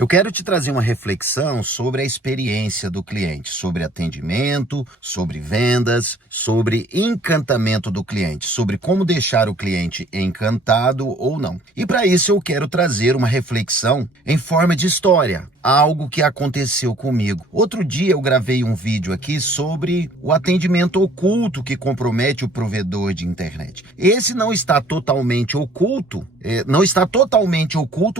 Eu quero te trazer uma reflexão sobre a experiência do cliente, sobre atendimento, sobre vendas, sobre encantamento do cliente, sobre como deixar o cliente encantado ou não. E para isso eu quero trazer uma reflexão em forma de história, algo que aconteceu comigo. Outro dia eu gravei um vídeo aqui sobre o atendimento oculto que compromete o provedor de internet. Esse não está totalmente oculto,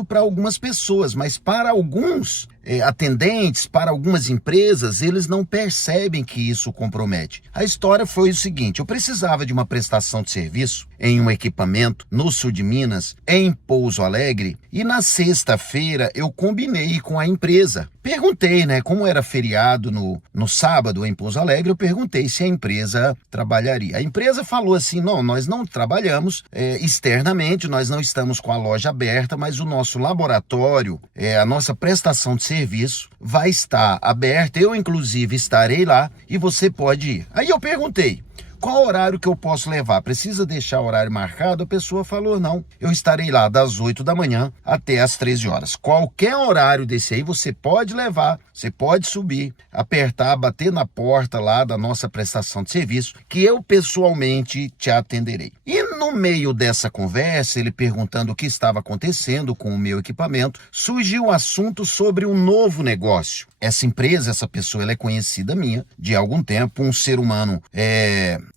para algumas pessoas, mas para alguns atendentes, para algumas empresas, eles não percebem que isso compromete. A história foi o seguinte: eu precisava de uma prestação de serviço em um equipamento no sul de Minas, em Pouso Alegre, e na sexta-feira eu combinei com a empresa. Perguntei, como era feriado no sábado em Pouso Alegre, eu perguntei se a empresa trabalharia. A empresa falou assim: não, nós não trabalhamos externamente, nós não estamos com a loja aberta, mas o nosso laboratório, a nossa prestação de serviço vai estar aberta, eu inclusive estarei lá e você pode ir. Aí eu perguntei: qual horário que eu posso levar? Precisa deixar o horário marcado? A pessoa falou: não, eu estarei lá das 8 da manhã até as 13 horas. Qualquer horário desse aí você pode levar, você pode subir, apertar, bater na porta lá da nossa prestação de serviço, que eu pessoalmente te atenderei. E no meio dessa conversa, ele perguntando o que estava acontecendo com o meu equipamento, surgiu um assunto sobre um novo negócio. Essa empresa, essa pessoa, ela é conhecida minha de algum tempo, um ser humano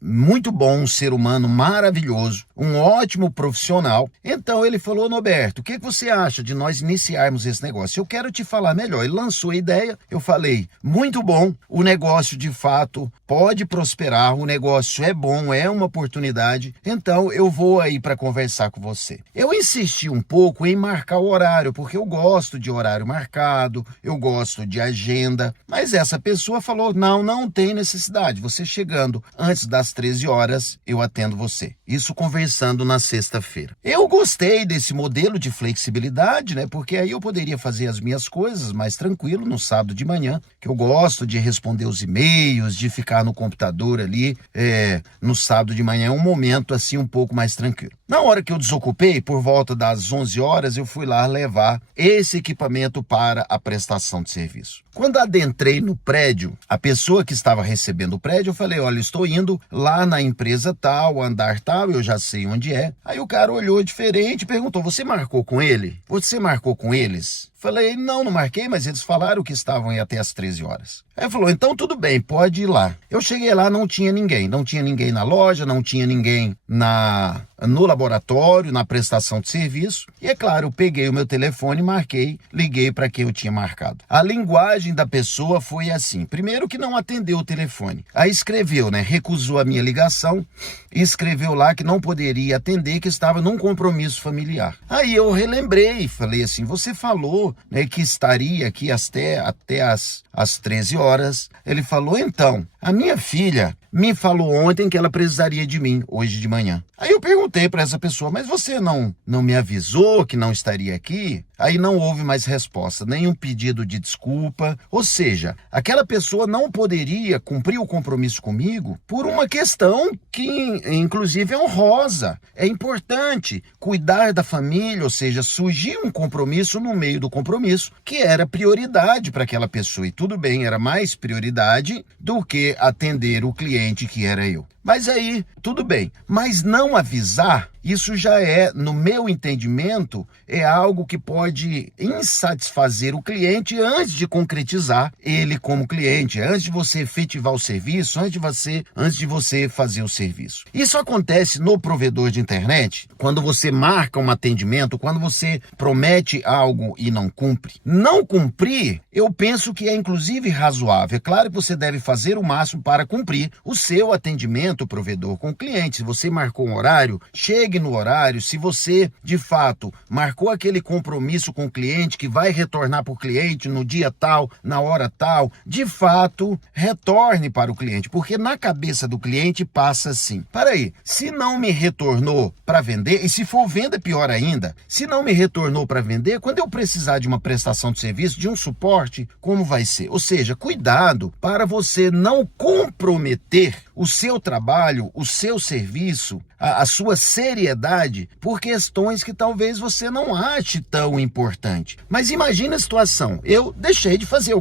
muito bom, um ser humano maravilhoso, um ótimo profissional. Então ele falou: Norberto, o que você acha de nós iniciarmos esse negócio? Eu quero te falar melhor. Ele lançou a ideia, eu falei: muito bom, o negócio de fato pode prosperar, o negócio é bom, é uma oportunidade, então eu vou aí para conversar com você. Eu insisti um pouco em marcar o horário, porque eu gosto de horário marcado, eu gosto de agenda, mas essa pessoa falou: não tem necessidade, você chegando antes das 13 horas, eu atendo você. Isso conversando na sexta-feira. Eu gostei desse modelo de flexibilidade, porque aí eu poderia fazer as minhas coisas mais tranquilo no sábado de manhã, que eu gosto de responder os e-mails, de ficar no computador ali, no sábado de manhã é um momento assim um pouco mais tranquilo. Na hora que eu desocupei, por volta das 11 horas, eu fui lá levar esse equipamento para a prestação de serviço. Quando adentrei no prédio, a pessoa que estava recebendo o prédio, eu falei: olha, estou indo lá na empresa tal, andar tal, eu já sei onde é. Aí o cara olhou diferente e perguntou: você marcou com ele? Você marcou com eles? Falei: não marquei, mas eles falaram que estavam aí até as 13 horas. Aí ele falou: então tudo bem, pode ir lá. Eu cheguei lá, não tinha ninguém na loja, não tinha ninguém no laboratório, na prestação de serviço. E é claro, eu peguei o meu telefone, marquei, liguei para quem eu tinha marcado. A linguagem da pessoa foi assim: primeiro que não atendeu o telefone. Aí escreveu, recusou a minha ligação, e escreveu lá que não poderia atender, que estava num compromisso familiar. Aí eu relembrei, falei assim: você falou que estaria aqui até as 13 horas. Ele falou: então, a minha filha me falou ontem que ela precisaria de mim hoje de manhã. Aí eu perguntei para essa pessoa: mas você não me avisou que não estaria aqui? Aí não houve mais resposta, nenhum pedido de desculpa. Ou seja, aquela pessoa não poderia cumprir o compromisso comigo por uma questão que, inclusive, é honrosa. É importante cuidar da família, ou seja, surgiu um compromisso no meio do compromisso que era prioridade para aquela pessoa. E tudo bem, era mais prioridade do que atender o cliente que era eu. Mas aí, tudo bem. Mas não avisar, isso já no meu entendimento, é algo que pode insatisfazer o cliente antes de concretizar ele como cliente, antes de você efetivar o serviço, antes de você fazer o serviço. Isso acontece no provedor de internet, quando você marca um atendimento, quando você promete algo e não cumpre. Não cumprir, eu penso que é inclusive razoável. É claro que você deve fazer o máximo para cumprir o seu atendimento, o provedor com o cliente. Se você marcou um horário, chegue no horário. Se você, de fato, marcou aquele compromisso com o cliente que vai retornar para o cliente no dia tal, na hora tal, de fato, retorne para o cliente, porque na cabeça do cliente passa assim: peraí, se não me retornou para vender, e se for venda, pior ainda, se não me retornou para vender, quando eu precisar de uma prestação de serviço, de um suporte, como vai ser? Ou seja, cuidado para você não comprometer o seu trabalho trabalho, o seu serviço, a sua seriedade por questões que talvez você não ache tão importante. Mas imagine a situação, eu deixei de fazer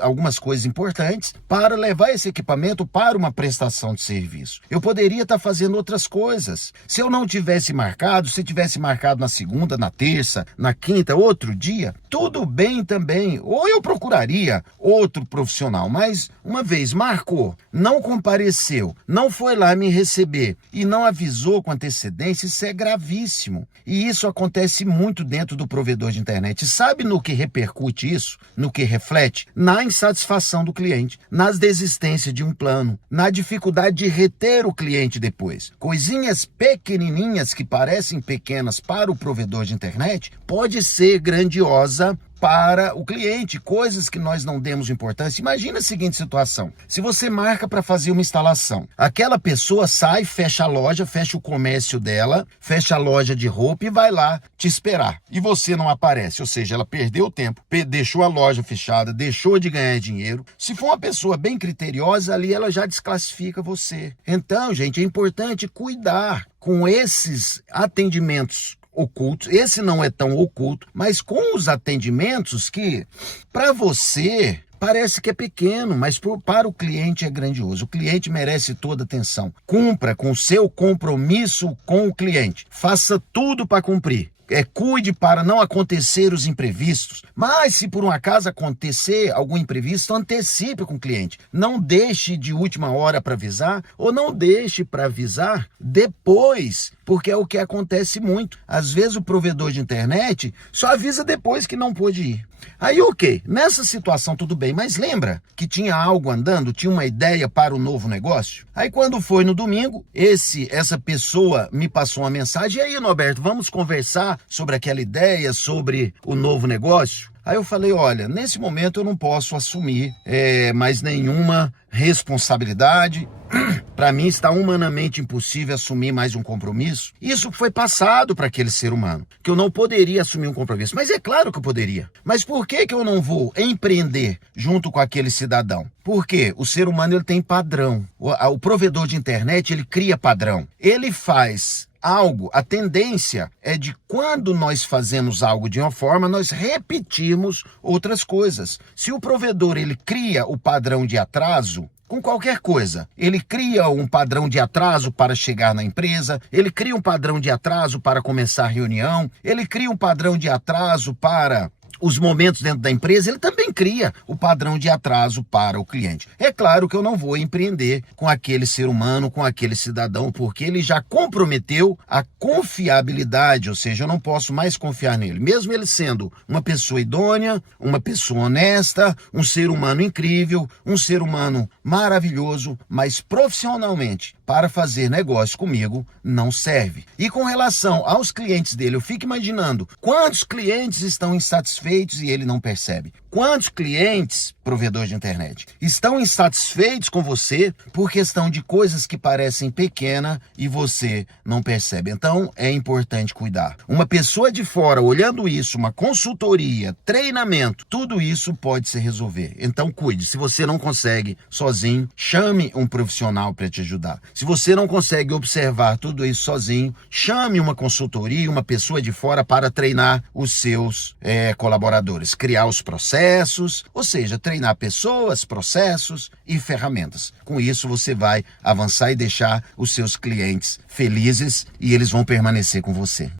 algumas coisas importantes para levar esse equipamento para uma prestação de serviço. Eu poderia estar fazendo outras coisas. Se eu não tivesse marcado, se tivesse marcado na segunda, na terça, na quinta, outro dia, tudo bem também. Ou eu procuraria outro profissional, mas uma vez marcou, não compareceu, não foi lá me receber e não avisou com antecedência, isso é gravíssimo. E isso acontece muito dentro do provedor de internet. Sabe no que repercute isso? No que reflete? Na insatisfação do cliente, nas desistências de um plano, na dificuldade de reter o cliente depois. Coisinhas pequenininhas que parecem pequenas para o provedor de internet pode ser grandiosa para o cliente, coisas que nós não demos importância. Imagina a seguinte situação, se você marca para fazer uma instalação, aquela pessoa sai, fecha a loja, fecha o comércio dela, fecha a loja de roupa e vai lá te esperar, e você não aparece, ou seja, ela perdeu o tempo, deixou a loja fechada, deixou de ganhar dinheiro. Se for uma pessoa bem criteriosa, ali ela já desclassifica você. Então, gente, é importante cuidar com esses atendimentos ocultos. Esse não é tão oculto, mas com os atendimentos que, para você, parece que é pequeno, mas para o cliente é grandioso. O cliente merece toda atenção. Cumpra com o seu compromisso com o cliente. Faça tudo para cumprir. Cuide para não acontecer os imprevistos, mas se por um acaso acontecer algum imprevisto, antecipe com o cliente. Não deixe de última hora para avisar, ou não deixe para avisar depois, porque é o que acontece muito. Às vezes o provedor de internet só avisa depois que não pôde ir. Aí ok, nessa situação tudo bem, mas lembra que tinha algo andando, tinha uma ideia para o novo negócio? Aí quando foi no domingo, essa pessoa me passou uma mensagem, e aí, Norberto, vamos conversar sobre aquela ideia, sobre o novo negócio? Aí eu falei, olha, nesse momento eu não posso assumir mais nenhuma responsabilidade. Para mim está humanamente impossível assumir mais um compromisso. Isso foi passado para aquele ser humano, que eu não poderia assumir um compromisso. Mas é claro que eu poderia. Mas por que eu não vou empreender junto com aquele cidadão? Porque o ser humano ele tem padrão. O provedor de internet ele cria padrão. Ele faz algo, a tendência é de quando nós fazemos algo de uma forma, nós repetirmos outras coisas. Se o provedor ele cria o padrão de atraso, com qualquer coisa, ele cria um padrão de atraso para chegar na empresa, ele cria um padrão de atraso para começar a reunião, ele cria um padrão de atraso para os momentos dentro da empresa, ele também cria o padrão de atraso para o cliente. É claro que eu não vou empreender com aquele ser humano, com aquele cidadão, porque ele já comprometeu a confiabilidade, ou seja, eu não posso mais confiar nele. Mesmo ele sendo uma pessoa idônea, uma pessoa honesta, um ser humano incrível, um ser humano maravilhoso, mas profissionalmente, para fazer negócio comigo, não serve. E com relação aos clientes dele, eu fico imaginando quantos clientes estão insatisfeitos e ele não percebe. Quantos clientes, provedor de internet, estão insatisfeitos com você por questão de coisas que parecem pequenas e você não percebe. Então, é importante cuidar. Uma pessoa de fora olhando isso, uma consultoria, treinamento, tudo isso pode se resolver. Então, cuide. Se você não consegue sozinho, chame um profissional para te ajudar. Se você não consegue observar tudo isso sozinho, chame uma consultoria, uma pessoa de fora para treinar os seus colaboradores, criar os processos, ou seja, treinar pessoas, processos e ferramentas. Com isso você vai avançar e deixar os seus clientes felizes e eles vão permanecer com você.